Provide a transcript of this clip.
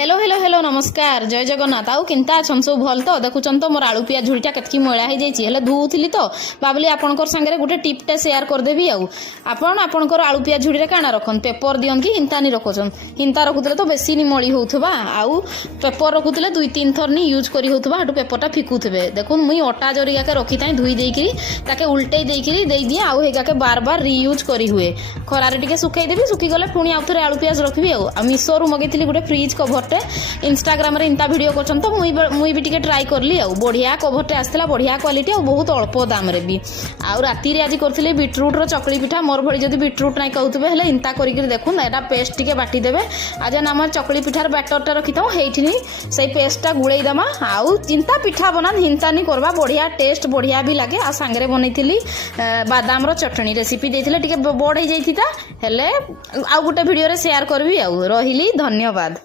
Hello hello hello नमस्कार जय जगन्नाथ आउ केनता अछन सब भल तो देखुचन तो मोर आलू पिया झुड़ीटा केतकी मैला हो जाइए हेले धुउथिली तो भाविली आपणकर सांगे गोटे टिप्टे सेयार करदेवी आपणकर आलू पिया झुड़ी काଣା रखन पेपर दियन कि हिंता नहीं रखुचन हिंता रखुले तो बेसी नी मली होउथबा आउ पेपर रखुले 2-3 थर नी यूज करी होउथबा हटू पेपरटा फिकुथबे देखुन मुई अटा जरिगाके रखी ताई धुई देइकरी ताके उल्टे देइकरी देई दिए आउ हेगाके बार बार रीयूज करी हुए खरारे टिके सुखाई देबी सुखी गले पुणी आउ थरे आलू पियाज रखबी आ मिशो रु मगेथिली गोटे फ्रिज कभर इंस्टाग्राम रे इंता वीडियो करछन तो मुई भी टिके ट्राई करली आ बढ़िया कभरटे आसला बढ़िया क्वालिटी और बहुत अल्प दाम रे भी आउ राती रे आज करथिले बीटरूट रो चकली पिठा मोर भली जदी बीटरूट नाही कहउतबे हेले इंता करी देखुन एटा पेस्ट टिके बाटी देबे आज नाम चकली पिठार बैटरटा रखिताऊ हेइठिनी सेई पेस्टटा गुळेई दमा आउ चिंता पिठा बनान हिंता नहीं करबा बढ़िया टेस्ट बढ़िया भी लागे आ सांगरे बनैथिली बादाम रो चटनी रेसिपी देथिले टिके बड़ हे जाइथिता हेले आउ गोटे वीडियो रे शेयर करबी आउ रहिली धन्यवाद।